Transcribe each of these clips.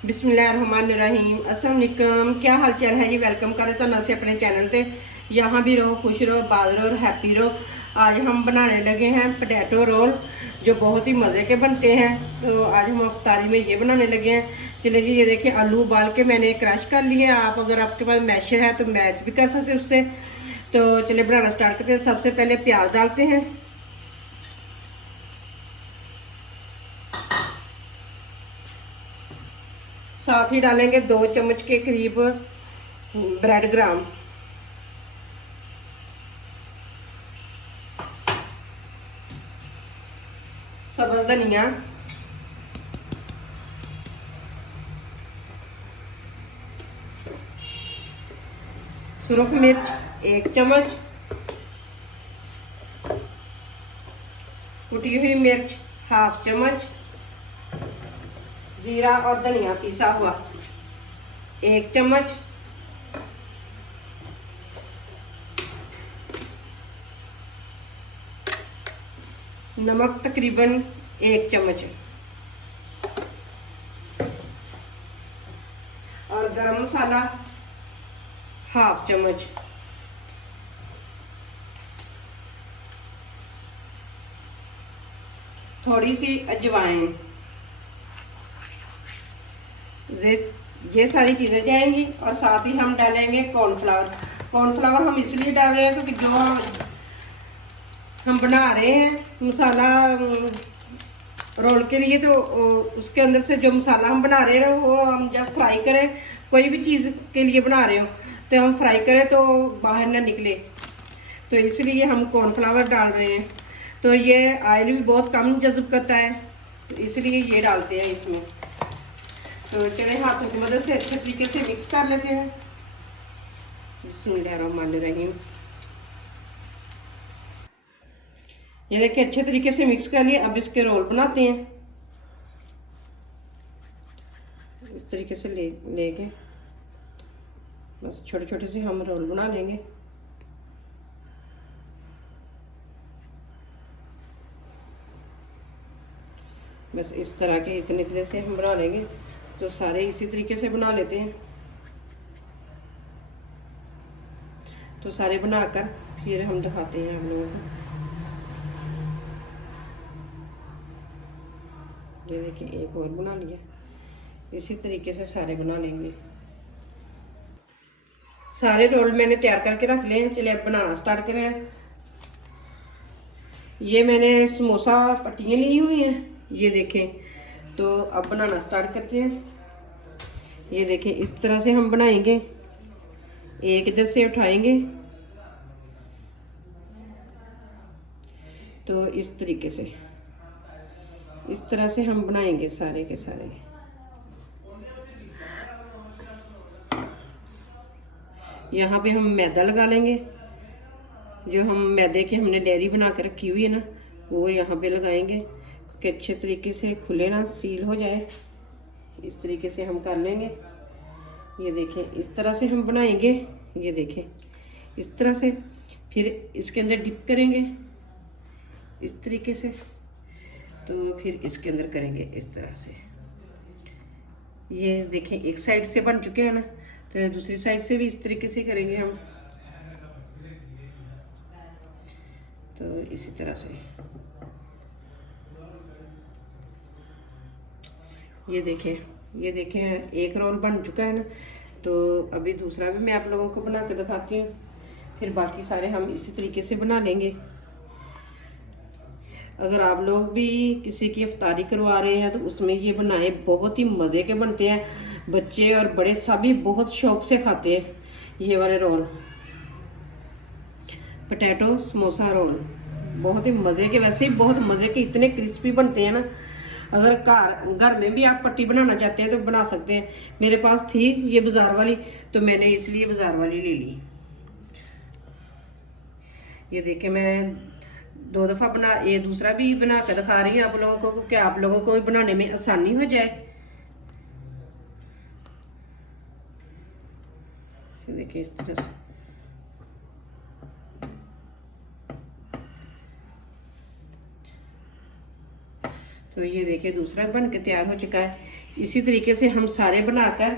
बिस्मिल्लाहिर्रहमानिर्रहीम। अस्सलाम वालेकुम। क्या हाल चाल है जी? वेलकम करें तो ना से अपने चैनल पे। यहाँ भी रहो, खुश रहो, बाज रहो और हैप्पी रहो। आज हम बनाने लगे हैं पोटैटो रोल, जो बहुत ही मज़े के बनते हैं। तो आज हम अफ्तारी में ये बनाने लगे हैं। चलिए जी, ये देखिए, आलू उबाल के मैंने क्रश कर लिए। आप अगर आपके पास मैशर है तो मैश भी कर सकते हैं उससे। तो चलिए बनाना स्टार्ट करते हैं। सबसे पहले प्याज डालते हैं, साथ ही डालेंगे 2 चम्मच के करीब ब्रेड ग्राम, सब्ज धनिया, सुरख मिर्च 1 चम्मच, कुटी हुई मिर्च हाफ चम्मच, जीरा और धनिया पिसा हुआ 1 चम्मच, नमक तकरीबन 1 चम्मच और गरम मसाला हाफ चम्मच। थोड़ी सी अजवाइन। ये सारी चीज़ें जाएंगी और साथ ही हम डालेंगे कॉर्नफ्लावर। कॉर्नफ्लावर हम इसलिए डाल रहे हैं क्योंकि जो हम बना रहे हैं मसाला रोल के लिए, तो उसके अंदर से जो मसाला हम बना रहे हैं वो हम जब फ्राई करें, कोई भी चीज़ के लिए बना रहे हो तो हम फ्राई करें तो बाहर ना निकले, तो इसलिए हम कॉर्नफ्लावर डाल रहे हैं। तो ये ऑयल भी बहुत कम जज़ब करता है, तो इसलिए ये डालते हैं इसमें। तो चले हाथों की मदद से अच्छे तरीके से मिक्स कर लेते हैं। बिस्मिल्लाहिर्रहमानिर्रहीम। ये देखिए, अच्छे तरीके से मिक्स कर लिए। अब इसके रोल बनाते हैं। इस तरीके से लेके बस छोटे छोटे से हम रोल बना लेंगे। बस इस तरह के इतने इतने से हम बना लेंगे। तो सारे इसी तरीके से बना लेते हैं। तो सारे बनाकर फिर हम दिखाते हैं हम लोगों को। ये देखिए, एक और बना लिया। इसी तरीके से सारे बना लेंगे। सारे रोल मैंने तैयार करके रख लिए हैं। चलिए अब बनाना स्टार्ट करें। ये मैंने समोसा पट्टियाँ ली हुई हैं, ये देखें। तो अब बनाना स्टार्ट करते हैं। ये देखें, इस तरह से हम बनाएंगे। एक इधर से उठाएंगे तो इस तरीके से, इस तरह से हम बनाएंगे सारे के सारे। यहाँ पे हम मैदा लगा लेंगे। जो हम मैदे की हमने डेयरी बना के रखी हुई है ना, वो यहाँ पे लगाएंगे कि अच्छे तरीके से खुले ना, सील हो जाए। इस तरीके से हम कर लेंगे। ये देखें, इस तरह से हम बनाएंगे। ये देखें, इस तरह से। फिर इसके अंदर डिप करेंगे इस तरीके से। तो फिर इसके अंदर करेंगे इस तरह से। ये देखें, एक साइड से बन चुके हैं ना, तो दूसरी साइड से भी इस तरीके से करेंगे हम। तो इसी तरह से ये देखें एक रोल बन चुका है ना। तो अभी दूसरा भी मैं आप लोगों को बना के दिखाती हूँ। फिर बाकी सारे हम इसी तरीके से बना लेंगे। अगर आप लोग भी किसी की इफ्तारी करवा रहे हैं तो उसमें ये बनाए, बहुत ही मज़े के बनते हैं। बच्चे और बड़े सभी बहुत शौक से खाते हैं ये वाले रोल। पोटैटो समोसा रोल बहुत ही मज़े के, वैसे ही बहुत मज़े के, इतने क्रिस्पी बनते हैं ना। अगर घर में भी आप पट्टी बनाना चाहते हैं तो बना सकते हैं। मेरे पास थी ये बाज़ार वाली, तो मैंने इसलिए बाज़ार वाली ले ली। ये देखिए, मैं 2 दफ़ा बना, ये दूसरा भी बना कर दिखा रही हूँ आप लोगों को, कि आप लोगों को भी बनाने में आसानी हो जाए। देखिए इस तरह से। तो तो ये देखिए दूसरा बन के तैयार हो चुका है। इसी तरीके से हम सारे बनाकर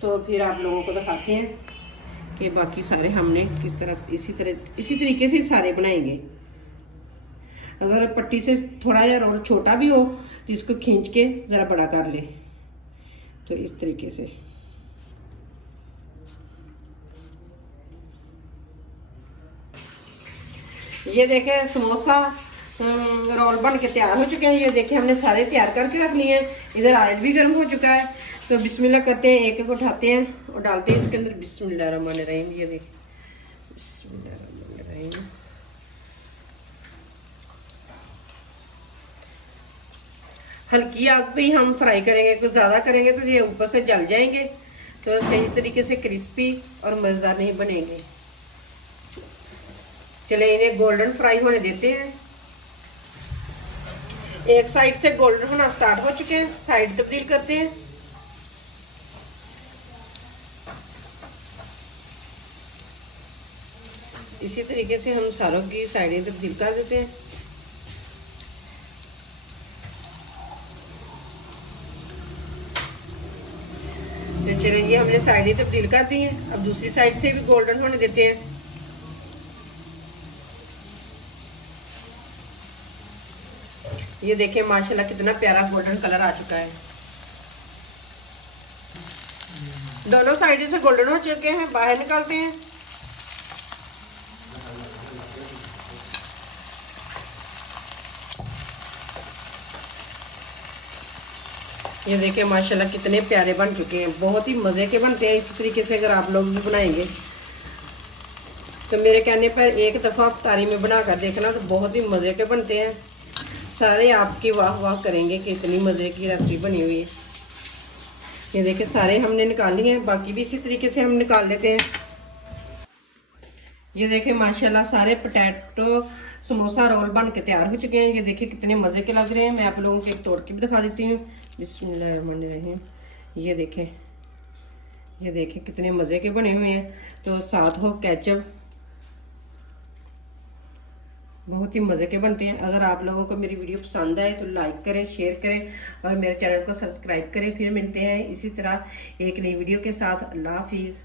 तो फिर आप लोगों को दिखाते हैं कि बाकी सारे हमने किस तरह इसी तरीके से सारे बनाएंगे। अगर पट्टी से थोड़ा या रोल छोटा भी हो तो इसको खींच के ज़रा बड़ा कर ले, तो इस तरीके से। ये देखें समोसा रोल बन के तैयार हो चुके हैं। ये देखिए हमने सारे तैयार करके रख लिए हैं। इधर ऑयल भी गर्म हो चुका है, तो बिस्मिल्लाह करते हैं, एक एक उठाते हैं और डालते हैं इसके अंदर। बिस्मिल्लाहिर्रहमानिर्रहीम। ये देखिए बिस्मिल्लाहिर्रहमानिर्रहीम। हल्की आग पे ही हम फ्राई करेंगे, कुछ ज़्यादा करेंगे तो ये ऊपर से जल जाएंगे, तो सही तरीके से क्रिस्पी और मज़ेदार नहीं बनेंगे। चले इन्हें गोल्डन फ्राई होने देते हैं। एक साइड से गोल्डन होना स्टार्ट हो चुके हैं, साइड तब्दील करते हैं। इसी तरीके से हम सारों की साइडें तब्दील कर देते हैं। चलिए ये हमने साइडें तब्दील कर दी हैं। अब दूसरी साइड से भी गोल्डन होने देते हैं। ये देखिए माशाल्लाह कितना प्यारा गोल्डन कलर आ चुका है। दोनों साइड से गोल्डन हो चुके हैं, बाहर निकालते हैं। ये देखिए माशाल्लाह कितने प्यारे बन चुके हैं, बहुत ही मज़े के बनते हैं। इसी तरीके से अगर आप लोग भी बनाएंगे तो मेरे कहने पर एक दफ़ा अफ्तारी में बना कर देखना, तो बहुत ही मज़े के बनते हैं। सारे आपकी वाह वाह करेंगे कि इतनी मज़े की रेसिपी बनी हुई है। ये देखिए सारे हमने निकाल लिए हैं, बाकी भी इसी तरीके से हम निकाल लेते हैं। ये देखिए माशाल्लाह सारे पोटैटो समोसा रोल बन के तैयार हो चुके हैं। ये देखिए कितने मज़े के लग रहे हैं। मैं आप लोगों को एक तोड़ के भी दिखा देती हूँ। बिस्मिल्लाहिर्रहमानिर्रहीम। ये देखें कितने मज़े के बने हुए हैं। तो साथ हो केचप, बहुत ही मज़े के बनते हैं। अगर आप लोगों को मेरी वीडियो पसंद आए तो लाइक करें, शेयर करें और मेरे चैनल को सब्सक्राइब करें। फिर मिलते हैं इसी तरह एक नई वीडियो के साथ। अल्लाह हाफिज़।